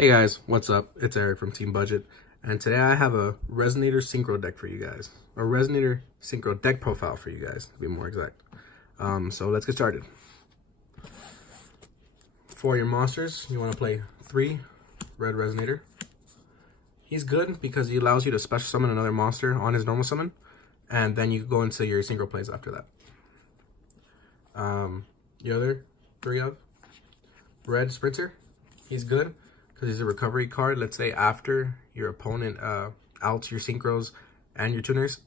Hey guys, what's up? It's Eric from Team Budget, and today I have a Resonator Synchro deck for you guys. A Resonator Synchro deck profile for you guys, to be more exact. So let's get started. For your monsters, you want to play 3 Red Resonator. He's good because he allows you to special summon another monster on his normal summon, and then you go into your Synchro plays after that. The other 3 of Red Sprinter, he's good because he's a recovery card. Let's say after your opponent outs your synchros and your tuners,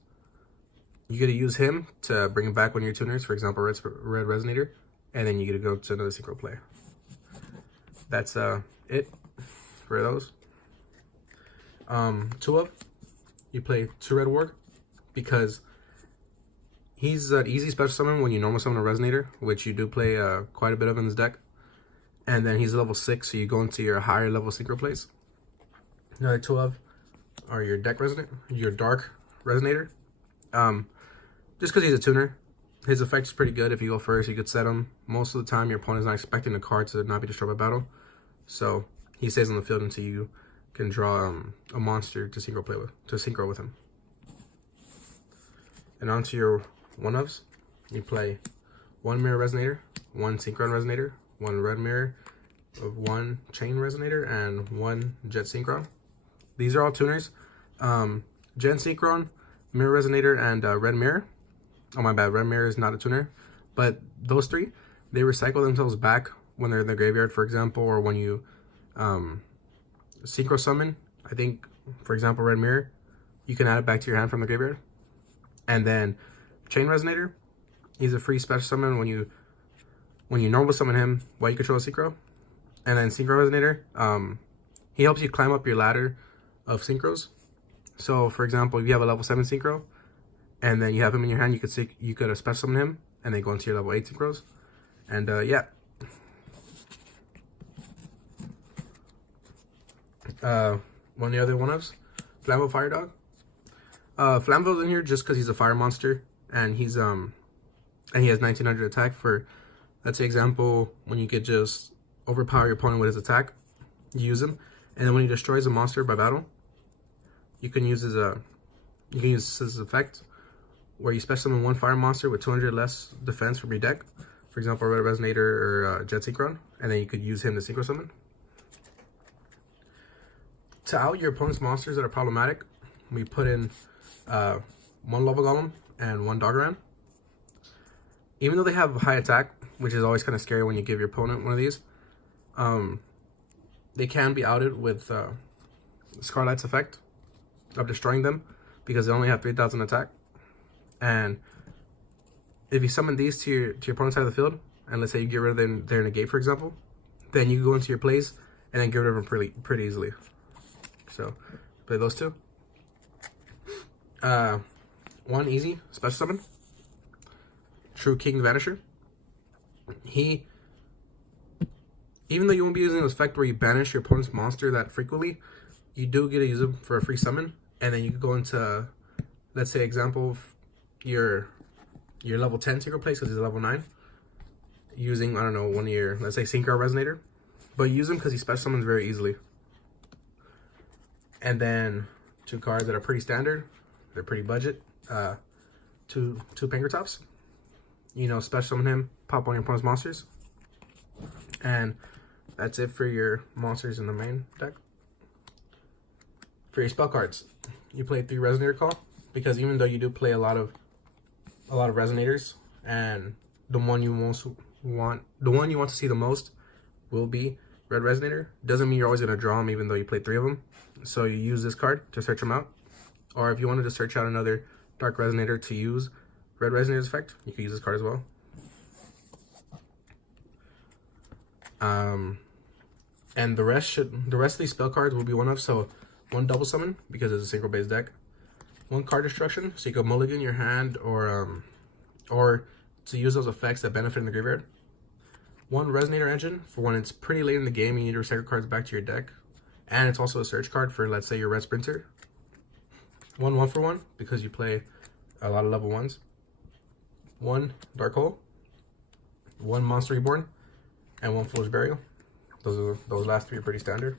you get to use him to bring back one of your tuners, for example, Red Resonator, and then you get to go to another synchro play. That's it for those. 2 of, you play 2 Red Ward because he's an easy special summon when you normal summon a Resonator, which you do play quite a bit of in this deck. And then he's level 6, so you go into your higher level synchro plays. Another 2 of are your deck Resonator, your Dark Resonator. Just because he's a tuner, his effect is pretty good. If you go first, you could set him. Most of the time, your opponent's not expecting the card to not be destroyed by battle, so he stays on the field until you can draw a monster to synchro with him. And onto your 1-ofs, you play 1 Mirror Resonator, 1 Synchron Resonator, 1 Red Mirror, 1 Chain Resonator, and 1 Jet Synchron. These are all tuners. Jet Synchron, Mirror Resonator, and Red Mirror. Oh my bad, Red Mirror is not a tuner. But those 3, they recycle themselves back when they're in the graveyard, for example, or when you Synchro summon. I think, for example, Red Mirror, you can add it back to your hand from the graveyard. And then Chain Resonator, he's a free special summon when you normal summon him while you control a Synchro. And then Synchro Resonator, he helps you climb up your ladder of Synchros. So for example, if you have a level 7 Synchro and then you have him in your hand, you could special summon him and then go into your level 8 Synchros. And yeah. One of the other 1-ofs, Flambo Fire Dog. Flambo's in here just because he's a fire monster and he has 1900 attack for, let's say example, when you could just overpower your opponent with his attack, you use him, and then when he destroys a monster by battle, you can use his effect, where you special summon 1 fire monster with 200 less defense from your deck, for example, Red Resonator or Jet Synchron, and then you could use him to synchro summon. To out your opponent's monsters that are problematic, we put in 1 Lava Golem and 1 Doggeran. Even though they have high attack, which is always kind of scary when you give your opponent one of these, they can be outed with Scarlet's effect of destroying them because they only have 3000 attack. And if you summon these to your opponent's side of the field, and let's say you get rid of them, they're in a gate, for example, then you can go into your plays and then get rid of them pretty easily. So play those 2. 1 easy special summon, True King Vanisher. Even though you won't be using this effect where you banish your opponent's monster that frequently, you do get to use him for a free summon, and then you can go into, let's say example, your level 10 synchro place because he's level 9, using, I don't know, one of your, let's say Synchro Resonator, but use him because he special summons very easily. And then 2 cards that are pretty standard, they're pretty budget, 2 Pankratops. Special summon him, pop on your opponent's monsters. And that's it for your monsters in the main deck. For your spell cards, you play 3 Resonator Call, because even though you do play a lot of Resonators, and the one you want to see the most will be Red Resonator, doesn't mean you're always gonna draw them even though you play 3 of them. So you use this card to search them out. Or if you wanted to search out another Dark Resonator to use Red Resonator's effect, you can use this card as well. And the rest of these spell cards will be 1-of. So 1 double summon because it's a synchro based deck. 1 card destruction, so you can mulligan your hand or to use those effects that benefit in the graveyard. 1 Resonator Engine for when it's pretty late in the game, you need to recycle cards back to your deck, and it's also a search card for, let's say, your Red Sprinter. 1 1-for-1 because you play a lot of level 1s. 1 Dark Hole, 1 Monster Reborn, and 1 Foolish Burial. Those last 3 are pretty standard.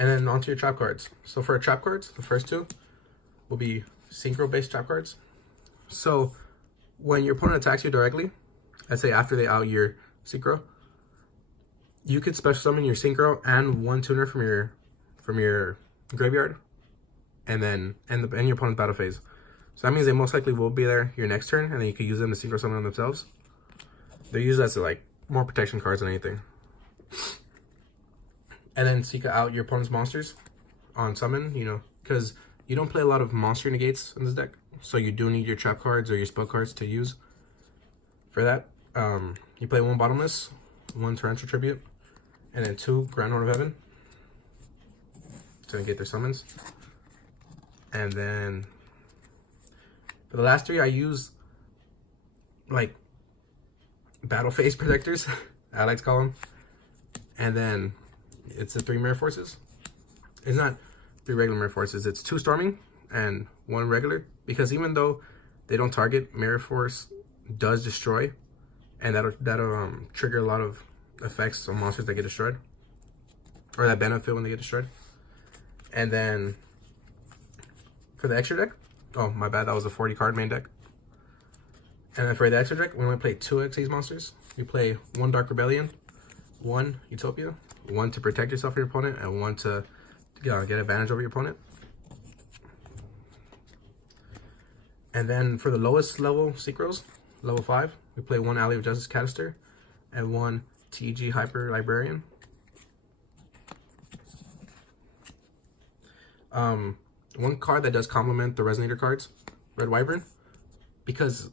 And then onto your trap cards. So for our trap cards, the first two will be Synchro based trap cards. So when your opponent attacks you directly, let's say after they out your Synchro, you could special summon your Synchro and one tuner from your graveyard, and then end your opponent's battle phase. So that means they most likely will be there your next turn, and then you can use them to Synchro summon on themselves. They're used as like more protection cards than anything. And then seek out your opponent's monsters on summon, you know, because you don't play a lot of monster negates in this deck. So you do need your trap cards or your spell cards to use for that. You play one Bottomless, one Torrential Tribute, and then two Grand Horn of Heaven to negate their summons. And then for the last three, I use like Battle Phase Protectors, I like to call them. And then it's the 3 Mirror Forces. It's not 3 regular Mirror Forces, it's 2 Storming and 1 regular. Because even though they don't target, Mirror Force does destroy, and that'll trigger a lot of effects on monsters that get destroyed, or that benefit when they get destroyed. And then for the extra deck, oh my bad, that was a 40 card main deck. And then for the extra deck, we only play 2 Xyz monsters. You play 1 Dark Rebellion, 1 Utopia, 1 to protect yourself from your opponent, and 1 to get advantage over your opponent. And then for the lowest level Synchros, level 5, we play 1 Alley of Justice Canister and 1 TG Hyper Librarian. One card that does complement the Resonator cards, Red Wyvern, because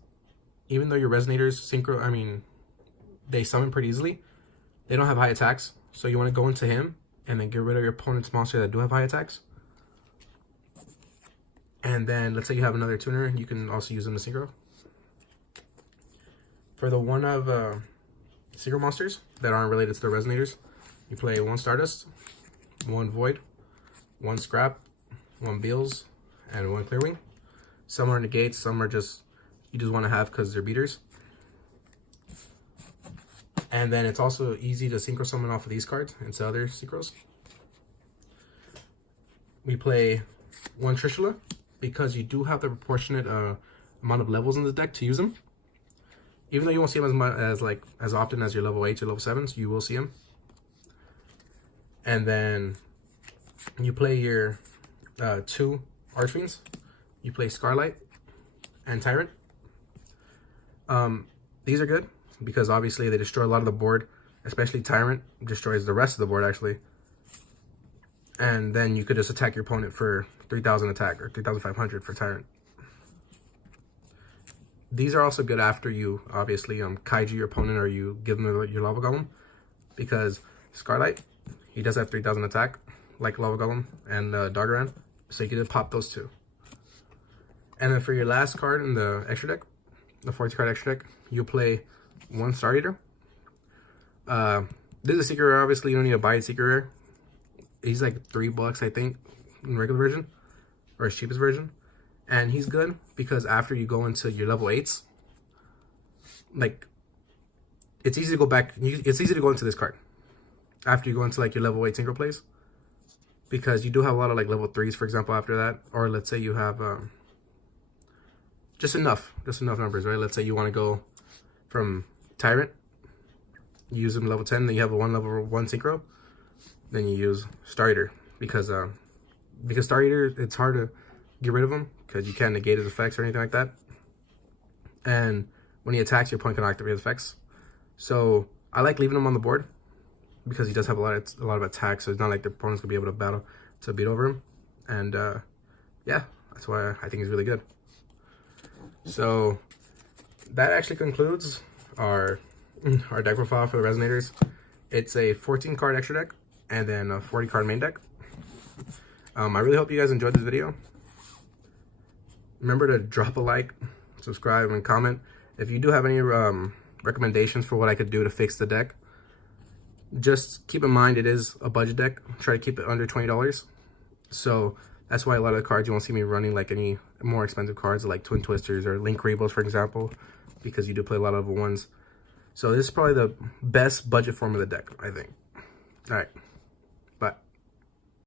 even though your Resonators Synchro, I mean, they summon pretty easily, they don't have high attacks. So you want to go into him and then get rid of your opponent's monster that do have high attacks. And then let's say you have another tuner, you can also use them to Synchro. For the one of Synchro monsters that aren't related to the Resonators, you play 1 Stardust, 1 Void, 1 Scrap, 1 Beals, and 1 Clearwing. Some are negates, some are just, you just want to have because they're beaters. And then it's also easy to Synchro summon off of these cards into other Synchros. We play 1 Trishula, because you do have the proportionate amount of levels in the deck to use them. Even though you won't see them as often as your level 8s or level 7s, you will see them. And then you play your 2 Archfiends. You play Scarlight and Tyrant. These are good because obviously they destroy a lot of the board, especially Tyrant destroys the rest of the board actually. And then you could just attack your opponent for 3,000 attack or 3,500 for Tyrant. These are also good after you obviously kaiju your opponent or you give them your Lava Golem, because Scarlight, he does have 3,000 attack like Lava Golem and Doggeran, so you can just pop those 2. And then for your last card in the extra deck, the 40 card extra deck, you play 1 Star Eater. This is a secret rare, obviously you don't need to buy a secret rare. He's like $3 I think in regular version, or his cheapest version. And he's good because after you go into your level 8s, like, it's easy to go back, it's easy to go into this card after you go into like your level 8 Synchro plays, because you do have a lot of like level 3s, for example, after that. Or let's say you have just enough numbers, right? Let's say you want to go from Tyrant, you use him level 10, then you have a level 1 Synchro, then you use Star Eater, because Star Eater, it's hard to get rid of him because you can't negate his effects or anything like that. And when he attacks, your opponent can activate his effects. So I like leaving him on the board because he does have a lot of attacks, so it's not like the opponent's gonna be able to beat over him. And yeah, that's why I think he's really good. So that actually concludes our deck profile for the Resonators. It's a 14 card extra deck and then a 40 card main deck. I really hope you guys enjoyed this video. Remember to drop a like, subscribe, and comment. If you do have any recommendations for what I could do to fix the deck, just keep in mind it is a budget deck. Try to keep it under $20. So that's why a lot of the cards you won't see me running like any more expensive cards like Twin Twisters or Link Rebos, for example, because you do play a lot of level 1s. So this is probably the best budget form of the deck, I think. All right.